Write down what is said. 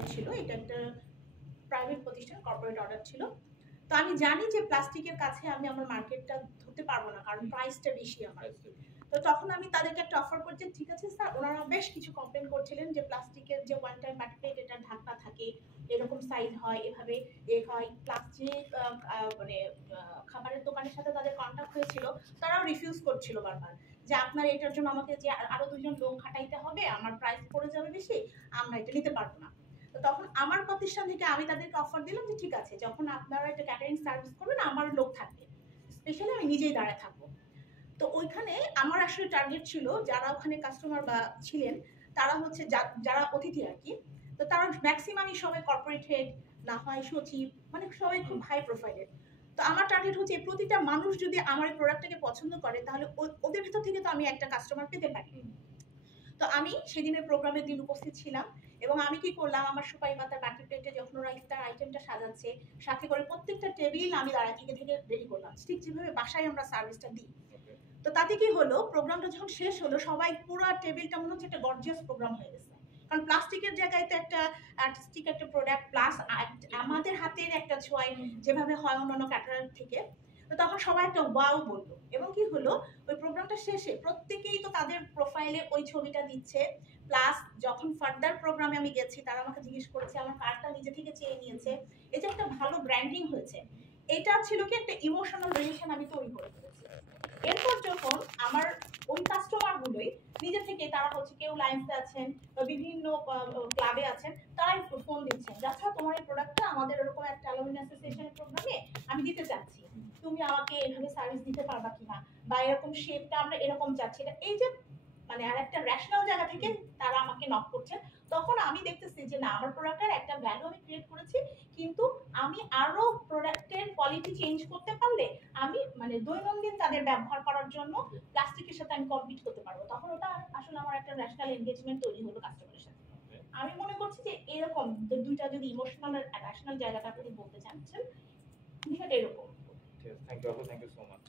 Order ছিল, এটা একটা প্রাইভেট প্রতিষ্ঠান, কর্পোরেট অর্ডার ছিল। তো আমি জানি যে প্লাস্টিকের কাছে আমি আমার মার্কেটটা ধরতে পারবো না, কারণ প্রাইসটা বেশি আমার। তো তখন আমি তাদেরকে একটা অফার করছি, ঠিক আছে স্যার। ওনারা বেশ কিছু কমপ্লেন করছিলেন যে প্লাস্টিকের যে ওয়ান টাইম বাটিপ্লেট, এটা ঢাকনা থাকে, এরকম সাইজ হয়, এভাবে হয়। প্লাস্টিক মানে খাবারের দোকানের সাথে তাদের কন্ট্যাক্ট হয়েছিল, তারাও রিফিউজ করছিল বারবার যে আপনার এটার জন্য আমাকে যে আরো 2জন লোক খাটাইতে হবে, আমার প্রাইস পড়ে যাবে বেশি, আমরা এটা নিতে পারবো না। তো তখন আমার প্রতিষ্ঠান থেকে আমি তাদেরকে অফার দিলাম যে ঠিক আছে, যখন আপনারা একটা ক্যাটারিং সার্ভিস করবেন আমার লোক থাকবে, স্পেশালি আমি নিজেই দাঁড়ায় থাকবো। তো ওইখানে আমার আসলে টার্গেট ছিল যারা ওখানে কাস্টমার বা ছিলেন, তারা হচ্ছে যারা অতিথি আর কি। তো তারা ম্যাক্সিমামই সবাই কর্পোরেট হেড, না হয় সচিব, মানে সবাই খুব হাই প্রোফাইলের। তো আমার টার্গেট হচ্ছে প্রতিটা মানুষ যদি আমার এই প্রোডাক্টটাকে পছন্দ করে, তাহলে ওদের ভেতর থেকে তো আমি একটা কাস্টমার পেতে পারি। তো আমি সেদিনের প্রোগ্রামের দিন উপস্থিত ছিলাম, এবং আমি কি করলাম, আমার সুপারি পাতার বাটি প্লেটে যখন ওরা ইফতার আইটেমটা সাজাচ্ছে, সাথে করে প্রত্যেকটা টেবিল আমি দাঁড়া থেকে রেডি করলাম, ঠিক যেভাবে বাসায় আমরা সার্ভিসটা দিই। তো তাতে কি হলো, প্রোগ্রামটা যখন শেষ হলো, সবাই পুরো টেবিলটা মনে হচ্ছে একটা গর্জিয়াস প্রোগ্রাম হয়ে গেছে। কারণ প্লাস্টিকের জায়গায় তো একটা আর্টিস্টিক একটা প্রোডাক্ট, প্লাস আমাদের হাতের একটা ছোঁয়ায় যেভাবে হয় অন্যান্য ক্যাটারার থেকে। তো তখন সবাই একটা ওয়াও বললো, এবং কি হলো, ওই প্রোগ্রামটা শেষে প্রত্যেকেই তো তাদের প্রোফাইলে ওই ছবিটা দিচ্ছে। প্লাস যখন ফার্দার প্রোগ্রামে আমি গেছি, তারা আমাকে জিজ্ঞেস করেছে, আমার কার্ডটা নিজে থেকে চেয়ে নিয়েছে। এটা একটা ভালো ব্র্যান্ডিং হয়েছে। এটা ছিল কি একটা ইমোশনাল রিলেশন আমি তৈরি করে ফেলেছি। এরপর যখন আমার ওই কাস্টমারগুলোই নিজে থেকে, তারা হচ্ছে কেউ লাইন্সে আছেন বা বিভিন্ন ক্লাবে আছেন, তারাই ফোন দিচ্ছেন, আচ্ছা তোমার এই প্রোডাক্টটা আমাদের এরকম একটা অ্যালুমিনি অ্যাসোসিয়েশনের প্রোগ্রামে আমি দিতে চাচ্ছি, তুমি আমাকে এভাবে সার্ভিস দিতে পারবা কিনা, বা এরকম শেপটা আমরা এরকম চাচ্ছি। এই যে মানে আর একটা রেশনাল জায়গা থেকে তারা আমাকে নক করছে, তখন আমি দেখতেছি যে না, আমার প্রোডাক্টের একটা ভ্যালু আমি ক্রিয়েট করেছি, কিন্তু আমি আরো প্রোডাক্টের কোয়ালিটি চেঞ্জ করতে পারলে আমি মানে দৈনন্দিন তাদের ব্যবহার করার জন্য প্লাস্টিকের সাথে আমি কম্পিট করতে পারবো। তখন ওটা আসলে আমার একটা ন্যাশনাল এনগেজমেন্ট তৈরি হলো কাস্টমারের সাথে। আমি মনে করছি যে এরকম দুইটা যদি ইমোশনাল আর ন্যাশনাল জায়গাটা আপনি বলতে চাচ্ছেন, বিষয়টা এরকম। Thank you so much.